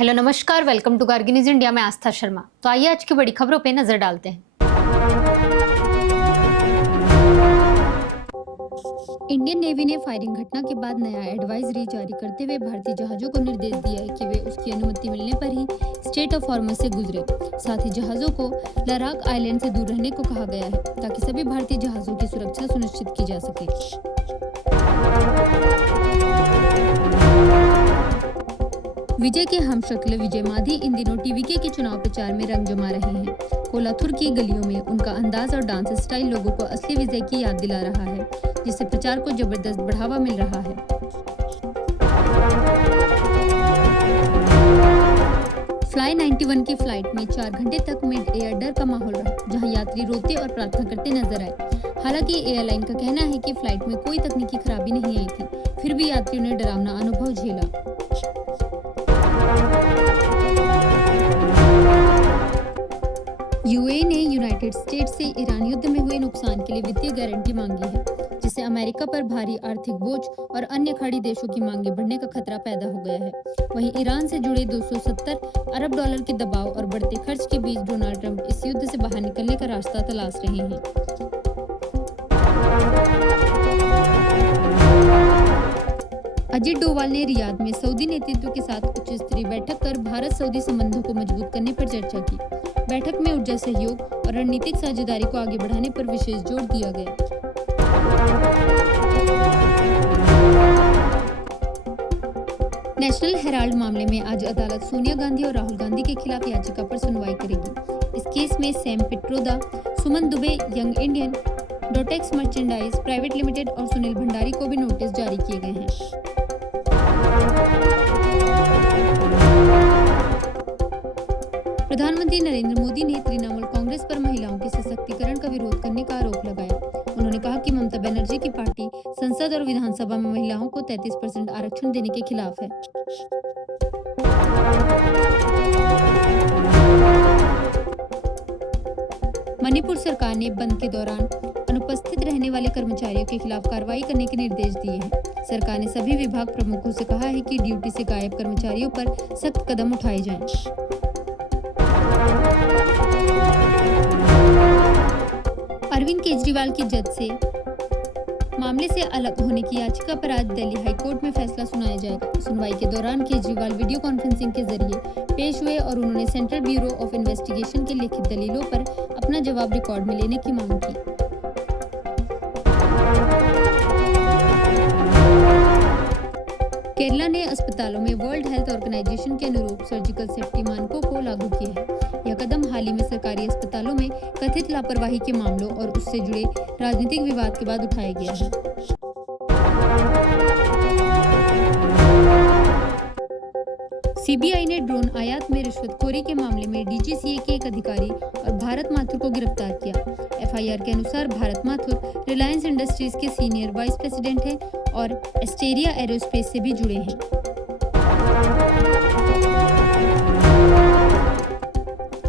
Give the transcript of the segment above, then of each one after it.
Hello नमस्कार, welcome to Kargil news India में आस्था शर्मा। तो आइए आज की बड़ी खबरों पे नजर डालते हैं। इंडियन नेवी ने फायरिंग घटना के बाद नया एडवाइजरी जारी करते हुए भारतीय जहाजों को निर्देश दिया है कि वे उसकी अनुमति मिलने पर ही स्ट्रेट ऑफ हॉर्मज से गुजरे। साथ ही जहाजों को लद्दाख आइलैंड से दूर रहने को कहा गया है ताकि सभी भारतीय जहाजों की सुरक्षा सुनिश्चित की जा सके। विजय के हमशक्ल विजय माधी इन दिनों टीवीके के चुनाव प्रचार में रंग जमा रहे हैं। कोलाथुर की गलियों में उनका अंदाज और डांस स्टाइल लोगों को असली विजय की याद दिला रहा है, जिससे प्रचार को जबरदस्त बढ़ावा मिल रहा है। फ्लाई 91 की फ्लाइट में 4 घंटे तक मिड एयर डर का माहौल रहा, जहां यात्री रोते और प्रार्थना करते नजर आए। हालांकि एयरलाइन का कहना है कि फ्लाइट में कोई तकनीकी खराबी नहीं आई थी, फिर भी यात्रियों ने डरावना अनुभव झेला। यूएई ने यूनाइटेड स्टेट्स से ईरान युद्ध में हुए नुकसान के लिए वित्तीय गारंटी मांगी है, जिससे अमेरिका पर भारी आर्थिक बोझ और अन्य खाड़ी देशों की मांगें बढ़ने का खतरा पैदा हो गया है। वहीं ईरान से जुड़े 270 अरब डॉलर के दबाव और बढ़ते खर्च के बीच डोनाल्ड ट्रंप इस युद्ध से बाहर निकलने का रास्ता तलाश रहे हैं। अजित डोवाल ने रियाद में सऊदी नेतृत्व के साथ उच्च स्तरीय बैठक कर भारत सऊदी संबंधों को मजबूत करने पर चर्चा की। बैठक में ऊर्जा सहयोग और रणनीतिक साझेदारी को आगे बढ़ाने पर विशेष जोर दिया गया। नेशनल हेराल्ड मामले में आज अदालत सोनिया गांधी और राहुल गांधी के खिलाफ याचिका पर सुनवाई करेगी। इस केस में Sam Pitroda, Suman Dubey, Young Indian, Dotex merchandise private limited और सुनील भंडारी को भी नोटिस जारी किए गए हैं। प्रधानमंत्री नरेंद्र मोदी ने तृणमूल कांग्रेस पर महिलाओं के सशक्तिकरण का विरोध करने का आरोप लगाया। उन्होंने कहा कि ममता बनर्जी की पार्टी संसद और विधानसभा में महिलाओं को 33% आरक्षण देने के खिलाफ है। मणिपुर सरकार ने बंद के दौरान अनुपस्थित रहने वाले कर्मचारियों के खिलाफ कार्रवाई करने के निर्देश दिए हैं। सरकार ने सभी विभाग प्रमुखों से कहा है कि ड्यूटी से गायब कर्मचारियों पर सख्त कदम उठाए जाएं। अरविंद केजरीवाल की जज से मामले से अलग होने की याचिका पर आज दिल्ली हाई कोर्ट में फैसला सुनाया जाएगा। सुनवाई के दौरान केजरीवाल वीडियो कॉन्फ्रेंसिंग के जरिए पेश हुए और उन्होंने सेंट्रल ब्यूरो ऑफ इन्वेस्टिगेशन के लिखित दलीलों पर अपना जवाब रिकॉर्ड में लेने की मांग की। केरला ने अस्पतालों में वर्ल्ड हेल्थ ऑर्गेनाइजेशन के अनुरूप सर्जिकल सेफ्टी मानकों को लागू किया है। यह कदम हाल ही में सरकारी अस्पतालों में कथित लापरवाही के मामलों और उससे जुड़े राजनीतिक विवाद के बाद उठाया गया है। सीबीआई ने ड्रोन आयात में रिश्वतखोरी के मामले में डीजीसीए के एक अधिकारी और भारत माथुर को गिरफ्तार किया। एफआईआर के अनुसार भारत माथुर रिलायंस इंडस्ट्रीज के सीनियर वाइस प्रेसिडेंट हैं और एस्टेरिया एरोस्पेस से भी जुड़े हैं।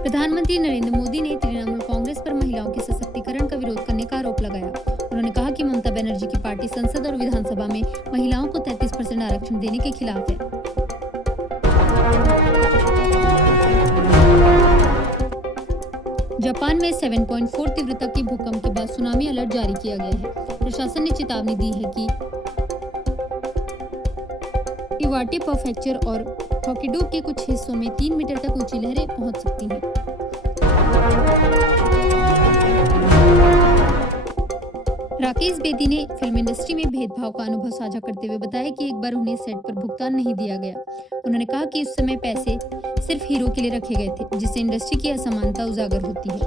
प्रधानमंत्री नरेंद्र मोदी ने तृणमूल कांग्रेस पर महिलाओं के सशक्तिकरण का विरोध करने का आरोप लगाया। उन्होंने कहा कि ममता बनर्जी की पार्टी संसद और विधानसभा में महिलाओं को 33% आरक्षण देने के खिलाफ है। जापान में 7.4 तीव्रता के भूकंप के बाद सुनामी अलर्ट जारी किया गया है। प्रशासन ने चेतावनी दी है कि इवाटे प्रेफेक्चर और होक्काइडो के कुछ हिस्सों में 3 मीटर तक ऊंची लहरें पहुंच सकती हैं। राकेश बेदी ने फिल्म इंडस्ट्री में भेदभाव का अनुभव साझा करते हुए बताया कि एक बार उन्हें सेट पर भुगतान नहीं दिया गया। उन्होंने कहा कि उस समय पैसे सिर्फ हीरो के लिए रखे गए थे, जिससे इंडस्ट्री की असमानता उजागर होती है।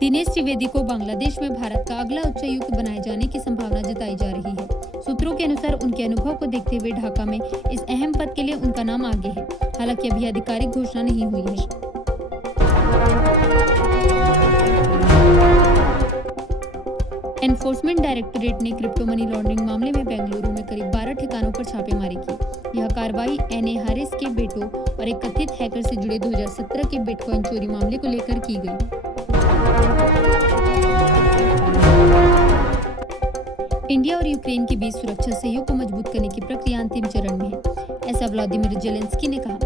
दिनेश त्रिवेदी को बांग्लादेश में भारत का अगला उच्चायुक्त बनाए जाने की संभावना जताई जा रही है। सूत्रों के अनुसार उनके अनुभव को देखते हुए ढाका में इस अहम पद के लिए उनका नाम आगे है। हालांकि अभी आधिकारिक घोषणा नहीं हुई है। एनफोर्समेंट डायरेक्टोरेट ने क्रिप्टो मनी लॉन्ड्रिंग मामले में बेंगलुरु में करीब 12 ठिकानों पर छापेमारी की। यह कार्रवाई एनए हारिस के बेटों और एक कथित हैकर से जुड़े 2017 के बिटकॉइन चोरी मामले को लेकर की गई। इंडिया और यूक्रेन के बीच सुरक्षा सहयोग को मजबूत करने की प्रक्रिया अंतिम चरण में है, ऐसा व्लादिमीर जेलेंस्की ने कहा।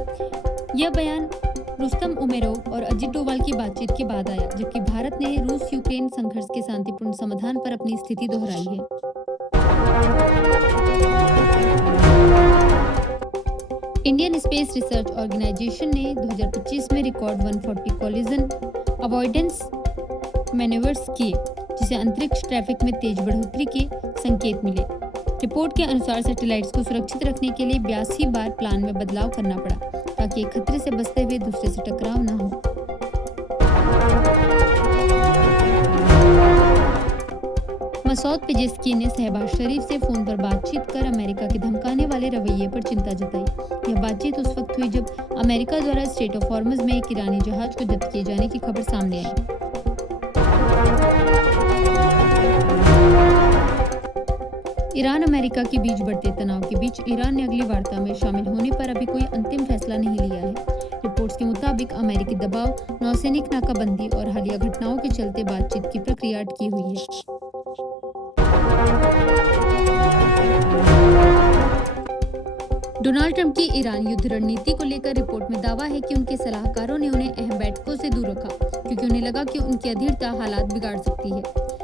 यह बयान रुस्तम उमेरोव और अजित डोवाल की बातचीत के बाद आया, जबकि भारत ने रूस यूक्रेन संघर्ष के शांतिपूर्ण समाधान पर अपनी स्थिति दोहराई है। इंडियन स्पेस रिसर्च ऑर्गेनाइजेशन ने 2025 में रिकॉर्ड 140 कोलिजन अवॉइडेंस मैनेवर्स किए, जिसे अंतरिक्ष ट्रैफिक में तेज बढ़ोतरी के संकेत मिले। रिपोर्ट के अनुसार सैटेलाइट्स को सुरक्षित रखने के लिए 82 बार प्लान में बदलाव करना पड़ा, ताकि एक खतरे से बचते हुए दूसरे से टकराव न हो। मसूद पेजेस्की ने शहबाज शरीफ से फोन पर बातचीत कर अमेरिका के धमकाने वाले रवैये पर चिंता जताई। यह बातचीत उस वक्त हुई जब अमेरिका द्वारा स्ट्रेट ऑफ हॉर्मुज में एक ईरानी जहाज को जब्त किए जाने की खबर सामने आई। ईरान अमेरिका के बीच बढ़ते तनाव के बीच ईरान ने अगली वार्ता में शामिल होने पर अभी कोई अंतिम फैसला नहीं लिया है। रिपोर्ट्स के मुताबिक अमेरिकी दबाव, नौसैनिक नाकाबंदी और हालिया घटनाओं के चलते बातचीत की प्रक्रिया अटकी हुई है। डोनाल्ड ट्रंप की ईरान युद्ध रणनीति को लेकर रिपोर्ट में दावा है कि उनके सलाहकारों ने उन्हें अहम बैठकों से दूर रखा, क्योंकि उन्हें लगा कि उनकी अधीरता हालात बिगाड़ सकती है।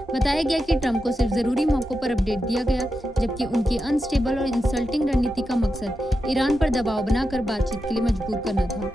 बताया गया कि ट्रंप को सिर्फ जरूरी मौकों पर अपडेट दिया गया, जबकि उनकी अनस्टेबल और इंसल्टिंग रणनीति का मकसद ईरान पर दबाव बनाकर बातचीत के लिए मजबूर करना था।